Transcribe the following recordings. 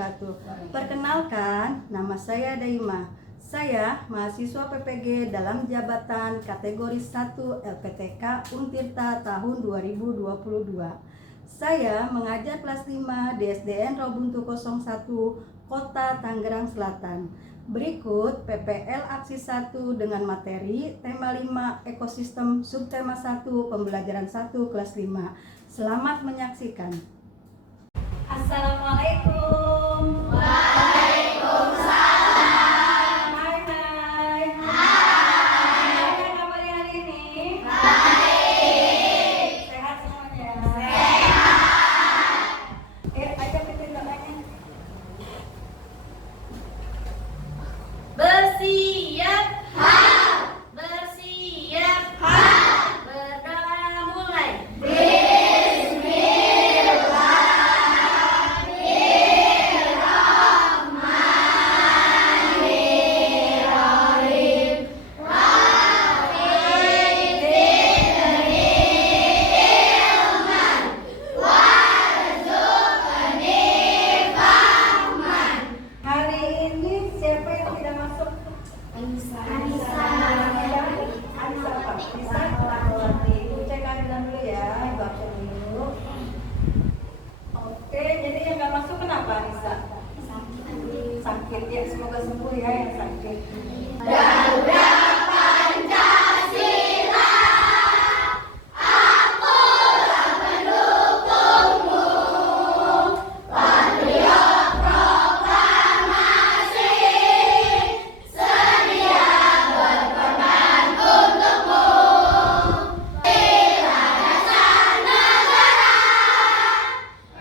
wabarakatuh. Perkenalkan, nama saya Daima. Saya mahasiswa PPG dalam jabatan kategori 1 LPTK Untirta tahun 2022. Saya mengajar kelas 5 di SDN Robuntu 01, Kota Tangerang Selatan. Berikut PPL Aksi 1 dengan materi tema 5 Ekosistem Subtema 1 Pembelajaran 1 kelas 5. Selamat menyaksikan. Assalamualaikum. Waalaikumsalam. Hai. Gimana kabarnya hari ini? Baik. Sehat semuanya? Sehat. Ajak pimpin doanya. Bersiap. Bersiap. Berdoa mulai. Hari ini siapa yang tidak masuk? Anissa apa? Anissa Melawati. Ibu cek keadilan dulu ya, ibu absen dulu. Oke, jadi yang nggak masuk kenapa Anissa? Sakit ya, semoga sembuh ya yang sakit. Garuda Pancasila, akulah pendukungmu. Patriot proklamasi, sedia berkorban untukmu. Bela dasar negara,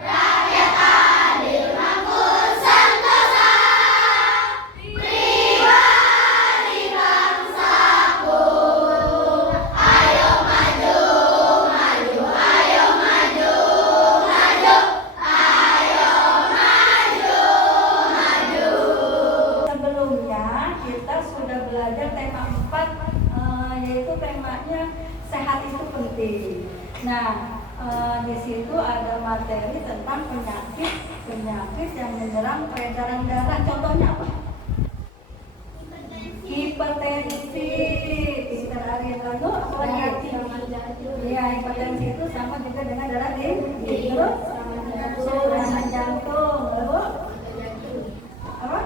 rakyat adil makmur sentosa. Pribadi bangsaku, ayo maju, maju, ayo maju, maju, ayo maju, maju. Sebelumnya kita sudah belajar tema 4, yaitu temanya sehat itu penting. Nah, di situ ada materi tentang penyakit yang menyerang peredaran darah. Contohnya apa? Hipertensi. Pintar Arya. Lalu apa lagi? Ya, hipertensi itu sama juga dengan darah tinggi. Terus serangan jantung. Lalu apa?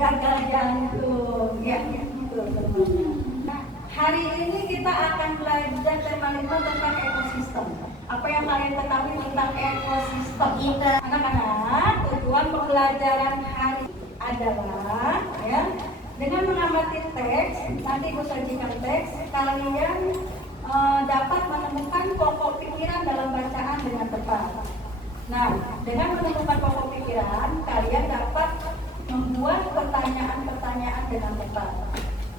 Gagal jantung. Ya, itu teman-teman. Nah, hari ini kita akan belajar tema 5 tentang ekosistem. Apa yang kalian ketahui tentang ekosistem? Anak-anak, tujuan pembelajaran hari adalah ya, dengan mengamati teks, nanti Ibu sajikan teks, kalian dapat menemukan pokok pikiran dalam bacaan dengan tepat. Nah, dengan menemukan pokok pikiran, kalian dapat membuat pertanyaan-pertanyaan dengan tepat.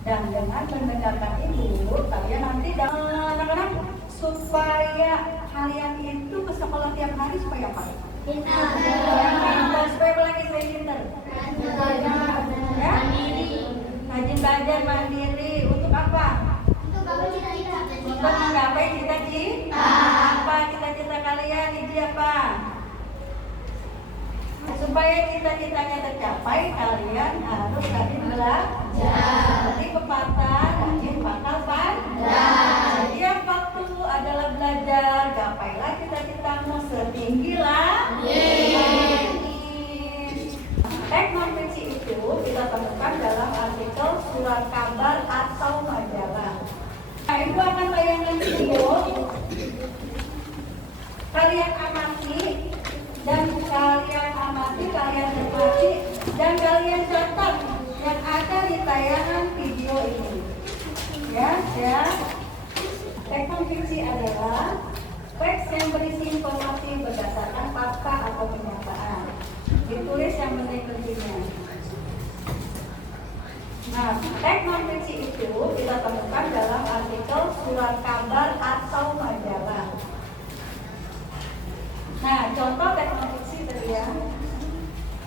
Dan dengan mendengarkan Ibu, kalian nanti anak-anak supaya kalian itu ke sekolah tiap hari supaya apa? Pintar. Supaya apa lagi supaya pintar? Ya? Rajin belajar, mandiri. Untuk apa? Untuk menggapai cita-cita. Apa cita-cita kalian? Ini apa? Supaya cita-citanya tercapai, kalian harus rajin belajar. Seperti pepatah, rajin pangkal pandai. Setiap waktu adalah belajar. Gapailah cita-citamu setinggi langit. Teks non-fiksi itu kita temukan dalam artikel surat kabar atau majalah. Nah, Ibu akan bayangkan dulu. Kalian amati, kalian nikmati, dan kalian catat yang ada di tayangan video ini. Ya. Teks non-fiksi adalah teks yang berisi informasi berdasarkan fakta atau kenyataan. Ditulis yang benar-benarnya. Nah, teks non-fiksi itu kita temukan dalam artikel surat kabar atau majalah. Nah, contoh teks non-fiksi tadi ya.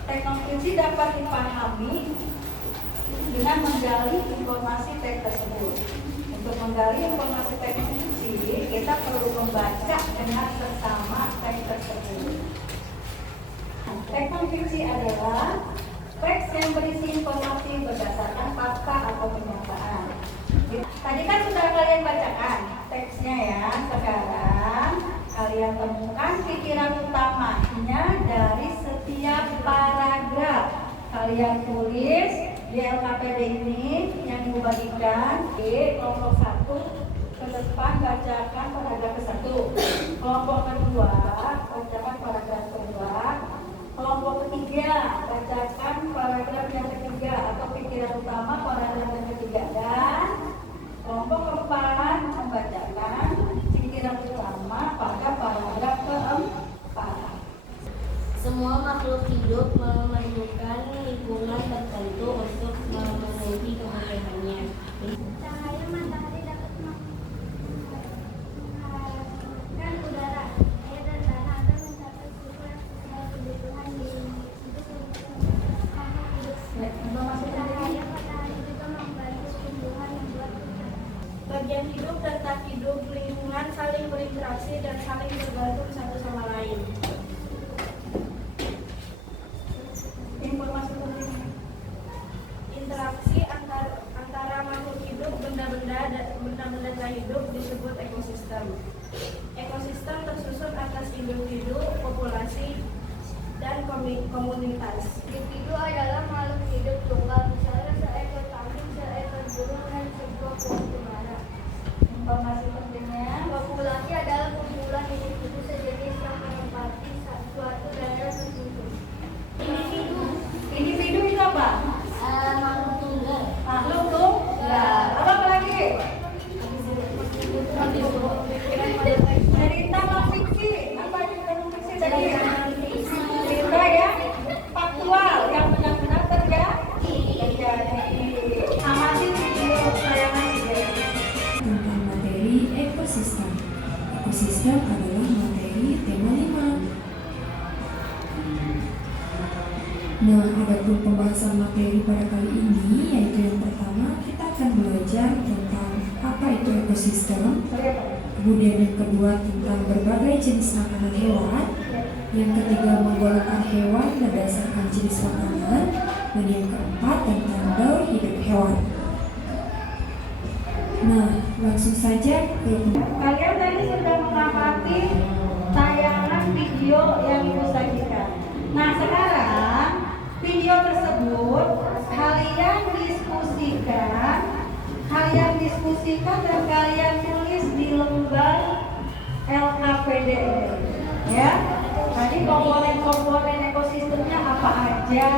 Teks non-fiksi dapat dipahami dengan menggali informasi teks tersebut. Untuk menggali informasi teks non-fiksi, kita perlu membaca dengan seksama teks tersebut. Teks non-fiksi adalah teks yang berisi informasi berdasarkan fakta atau kenyataan. Tadi kan sudah kalian bacakan teksnya ya. Sekarang kalian temukan pikiran utamanya dari setiap paragraf. Kalian tulis di LKPD ini yang dibagikan di kelompok 1 ke depan bacakan paragraf ke-1. Kelompok kedua bacakan paragraf kedua. Kelompok ketiga bacakan paragraf yang ketiga atau pikiran utama paragraf yang ketiga, dan kelompok keempat membacakan pikiran utama pada paragraf keempat. Semua makhluk hidup memerlukan lingkungan tertentu untuk memenuhi kebutuhannya. Cahaya matahari dapat menghangatkan udara, air dan tanah agar mencapai sesuai kebutuhan hidup makhluk hidup. Cahaya matahari juga membantu tumbuhan membuat hujan. Bagian hidup dan tak hidup lingkungan saling berinteraksi dan saling bergantung satu sama lain. Informasi penting. Interaksi antara makhluk hidup, benda-benda tak hidup disebut ekosistem. Ekosistem tersusun atas individu, populasi, dan komunitas. Individu adalah makhluk hidup tunggal, misalnya seekor kambing, seekor burung, dan sebuah pohon cemara. Informasi pentingnya. Populasi adalah kumpulan individu sejenis yang menempati suatu daerah tertentu. Individu itu apa? Makhluk tunggal. Makhluk tunggal. Apa lagi? Cerita non-fiksi. Apa cerita non-fiksi tadi? Cerita ya faktual yang benar-benar terjadi. Amati video tayangan ini. Tentang materi ekosistem. Ekosistem adalah materi tema 5. Nah, adapun pembahasan materi pada kali ini, yaitu yang pertama kita akan belajar tentang apa itu ekosistem, kemudian yang kedua tentang berbagai jenis makanan hewan, yang ketiga menggolongkan hewan berdasarkan jenis makanan, dan yang keempat tentang daur hidup hewan. Nah, langsung saja ke Kalian tadi sudah mengamati tayangan video yang ibu sajikan. Nah, sekarang video tersebut kalian diskusikan dan kalian tulis di lembar LKPD ini. Ya. Tadi komponen ekosistemnya apa aja?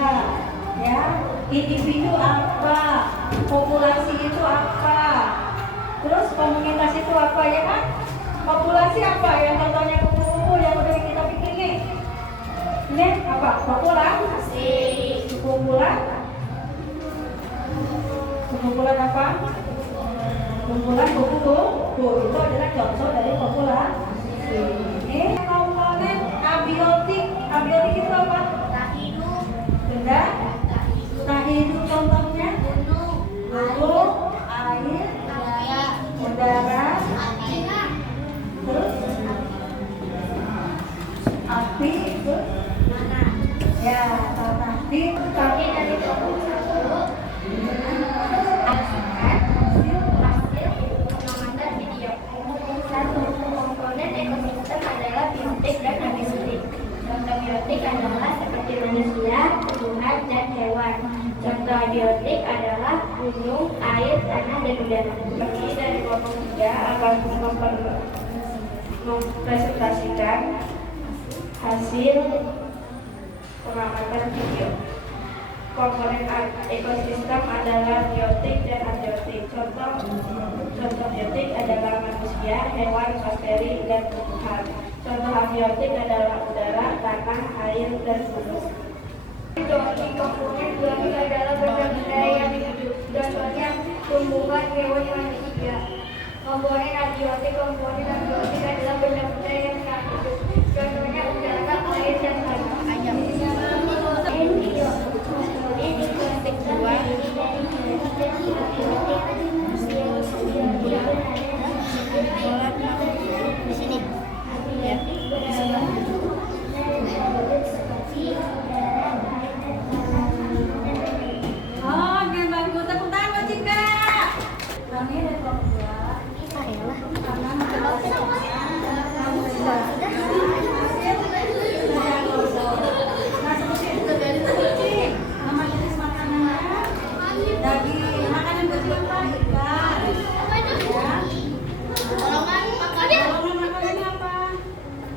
Ya. Individu apa? Populasi itu apa? Terus komunitas itu apa ya kan? Populasi apa? Yang contohnya kumpul-kumpul yang udah kita bikin nih. Ini apa? Populasi. Kumpulan apa? Kumpulan kupu-kupu. Itu adalah contoh dari populasi. Ini komponen abiotik. Abiotik itu apa? Tak hidup. Benda tak hidup, contohnya gunung, air, udara, terus api, terus ya tanah. Kami dari kelompok 1 hasil video. 1. Komponen ekosistem adalah biotik dan abiotik. Contoh biotik adalah seperti manusia, tumbuhan, dan hewan. Contoh abiotik adalah gunung, air, tanah, dan udara. Kami dari kelompok 3 akan mempresentasikan hasil pengamatan video. Komponen ekosistem adalah biotik dan abiotik. Contoh biotik adalah manusia, hewan, bakteri, dan tumbuhan. Contoh abiotik adalah udara, tanah, air, dan gunung. Komponen biotik adalah benda-benda yang hidup. Contohnya tumbuhan, hewan, manusia. Komponen abiotik adalah benda-benda yang tak hidup. Contohnya udara, air, dan tanah. Di sini. Ya.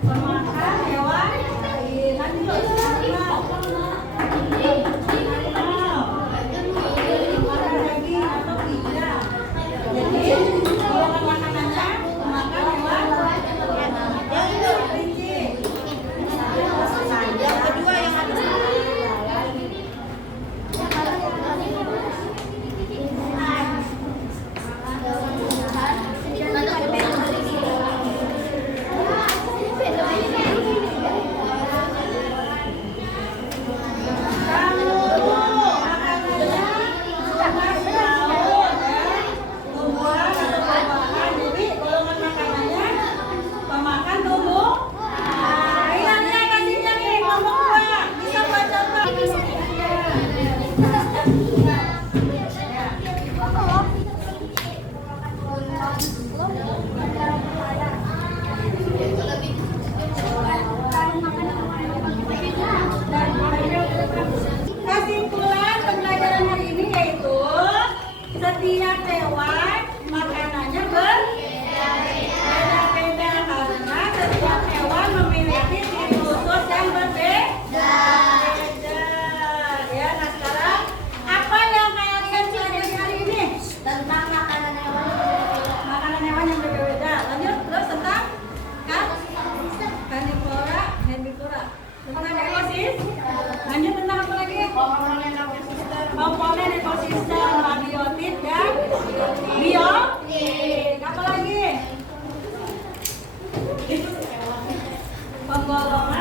Pemakan hewan lain. Lanjut. Makan daging atau tidak. Jadi golongan makanannya makan hewan. Yang kedua yang harus pemakan tumbuh. Ini nanti kasihnya nih kelompok 2. Bisa baca Pak? Kesimpulan pembelajaran hari ini yaitu setiap hewan makanannya berbeda-beda karena setiap hewan memiliki ciri khusus yang berbeda. Ya, nah sekarang apa yang kalian pelajari hari ini tentang makanan hewan yang berbeda? Lanjut terus tentang karnivora, herbivora. Tentang ekosistem. Lanjut tentang apa lagi? Komponen ekosistem, abiotik dan biotik. Apa lagi? Penggolongan